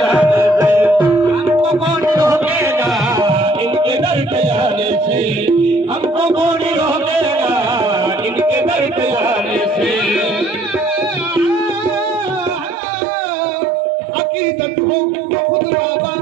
आने से, हमको कौन रोकेगा इनके दर पे आने से, हमको कौन रोकेगा इनके दर पे आने से। अकीदत हो खुद बाबा